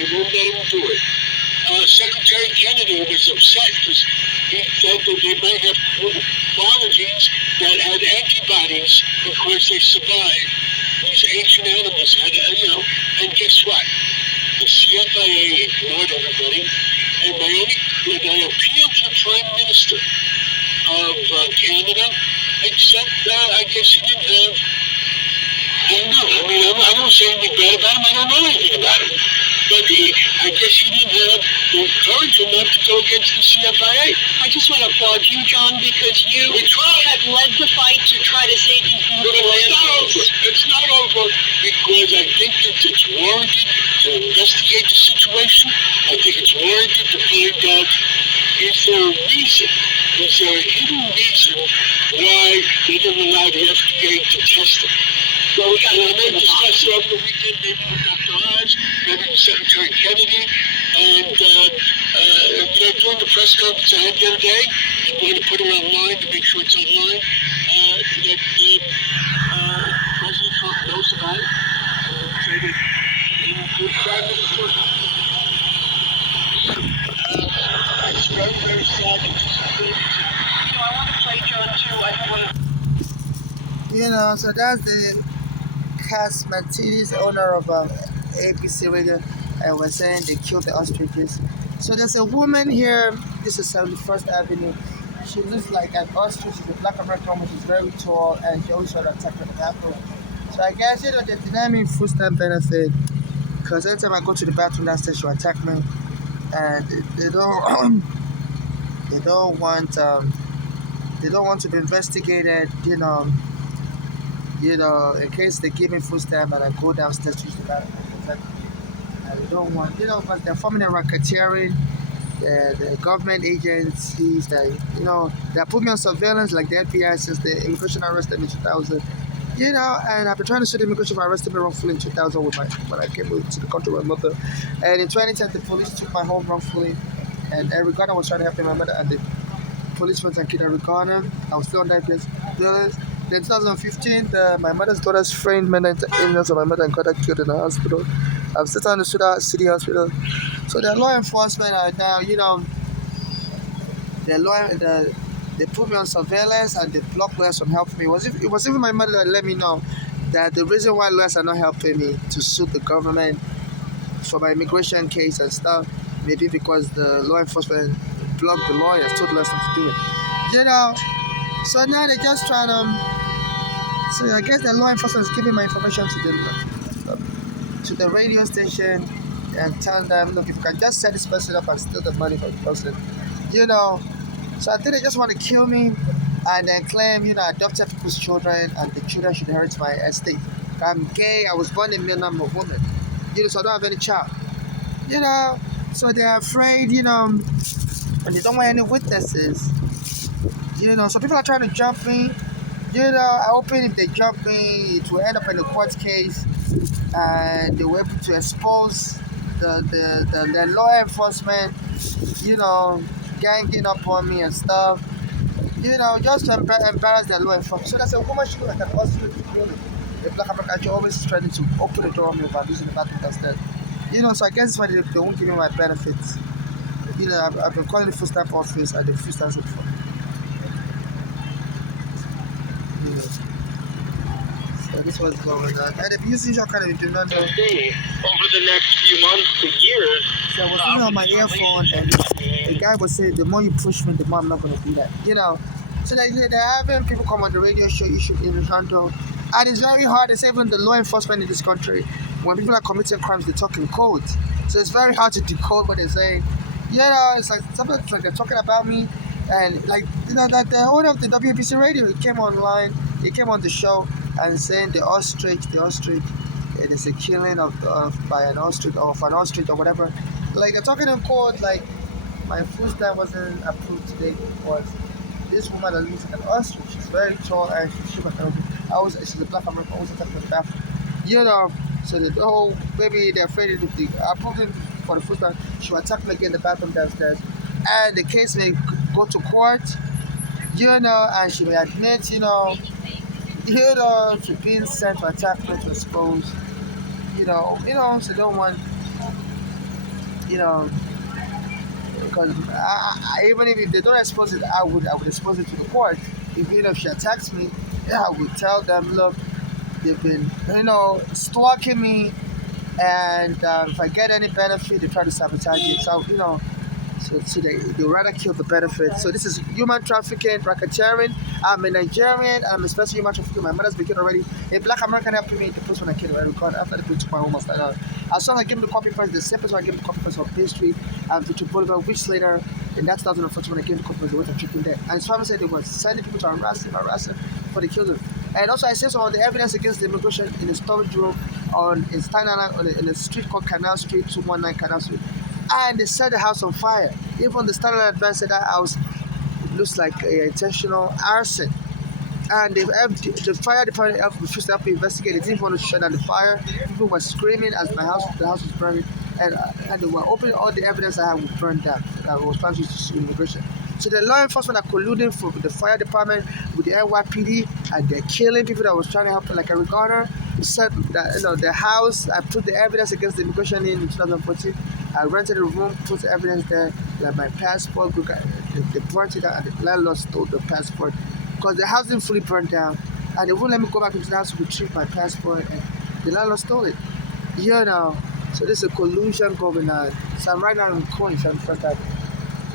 They won't let him do it. Secretary Kennedy was upset because he thought that they might have qualities that had antibodies because they survived. These ancient animals had, and guess what? The CFIA ignored everybody, and I appealed to the Prime Minister of Canada, except I guess he didn't have. I don't know. I mean, I don't say anything bad about him. I don't know anything about him. But I guess he didn't have the courage enough to go against the CFIA. I just want to applaud you, John, because you have led the fight to try to save these beautiful animals. It's not over because I think it's warranted to investigate the situation. I think it's warranted to find out, is there a reason? Is there a hidden reason why they didn't allow the FDA to test it? So we got to discuss it over the weekend, maybe with Dr. Oz, maybe with Secretary Kennedy, and during the press conference I had the other day, I'm going to put it online to make sure it's online, that President Trump knows about it, say that he would try to enforce it. It's very, very sad. I want to play John too. I don't want to. So that's the Cass Martinez, owner of ABC Radio, and was saying they killed the ostriches. So there's a woman here. This is 71st Avenue. She looks like an ostrich. She's a black American woman. She's very tall, and she always tries to attack the bathroom. So I guess they deny me food stamp benefit because every time I go to the bathroom downstairs, she'll attack me, and they don't. They don't want to be investigated. In case they give me food stamp and I go downstairs to use the bathroom. And they don't want, because they're forming a racketeering, the government agencies that, they put me on surveillance like the FBI since the immigration arrested me in 2000. And I've been trying to sue the immigration for arresting me wrongfully in 2000 when I came to the country with my mother. And in 2010, the police took my home wrongfully, and Eric Garner was trying to help my mother, and the police went and killed Eric Garner. I was still on that case. In 2015, my mother's daughter's friend made illness of my mother and got her killed in the hospital. I'm still trying to sue that city hospital. So the law enforcement are now, they put me on surveillance and they block lawyers from helping me. It was even my mother that let me know that the reason why lawyers are not helping me to sue the government for my immigration case and stuff, maybe because the law enforcement blocked the lawyers, told lawyers not to do it. So now they're just trying to. So I guess the law enforcement is giving my information to the radio station and telling them, look, if you can just set this person up and steal the money from the person, So I think they just want to kill me and then claim, I adopted people's children and the children should inherit my estate. I'm gay. I was born in male, I'm a woman. So I don't have any child. So they're afraid, and they don't want any witnesses. So people are trying to jump me. I open if they jump me, it will end up in a court case, and they were able to expose the law enforcement, ganging up on me and stuff, just to embarrass the law enforcement. So that's a woman, she looked like an ostrich, the black American, she always trying to open the door on me about using the bathroom downstairs. So I guess that's why they won't give me my benefits. I've been calling the food stamp office and the food stamp before. So this was going on. And the usual kind of demand over the next few months to years. So I was listening on my earphone, and the guy was saying, the more you push me, the more I'm not going to do that. So they're having people come on the radio show, issue in handle. And it's very hard. It's even the law enforcement in this country. When people are committing crimes, they talk in code. So it's very hard to decode what they're saying. It's like sometimes like they're talking about me. And like the owner of the WBC radio, he came online, he came on the show and saying the ostrich, it is a killing by an ostrich or of an ostrich or whatever. Like they're talking in court, like my food stamp wasn't approved today because this woman that looks like an ostrich. She's very tall and she's super she's a black American, always attacking the bathroom. So the maybe they're afraid if they approve him for the food stamp, she'll attack me again in the bathroom downstairs. And the case may go to court, and she may admit, to being sent to attack me to expose, so they don't want you know, because even if they don't expose it, I would expose it to the court. Even if she attacks me, yeah, I would tell them, look, they've been, stalking me, and if I get any benefit, they try to sabotage it. So, so they rather kill the benefit. So this is human trafficking, racketeering. I'm a Nigerian. I'm especially human trafficking. My mother's been killed already. A black American helped me in the post when I killed her. I record after the police took my home. I started out. As soon as I gave him the copy first, the same person I gave him the copy first of pastry to Bolivar, weeks later, in that 2014 when I gave him the copy first, they went and took him there. And his family said they were sending people to harass him for the killing. And also I said some of the evidence against the immigration in a storage room in Staten Island, in a street called Canal Street, 219 Canal Street. And they set the house on fire. Even the Standard Advance said that house looks like intentional arson. And the fire department refused to help me investigate. They didn't want to shut down the fire. People were screaming as the house was burning, and they were opening all the evidence I had would burn down. That was trying to sue immigration. So the law enforcement are colluding for the fire department with the NYPD, and they're killing people that was trying to help them, like Eric Garner. Said that the house. I put the evidence against the immigration in 2014. I rented a room, put the evidence there, like my passport. They burnt it out, and the landlord stole the passport because the house didn't fully burn down, and they wouldn't let me go back into the house to retrieve my passport, and the landlord stole it. So this is a collusion going on. So I'm right now in coins. I'm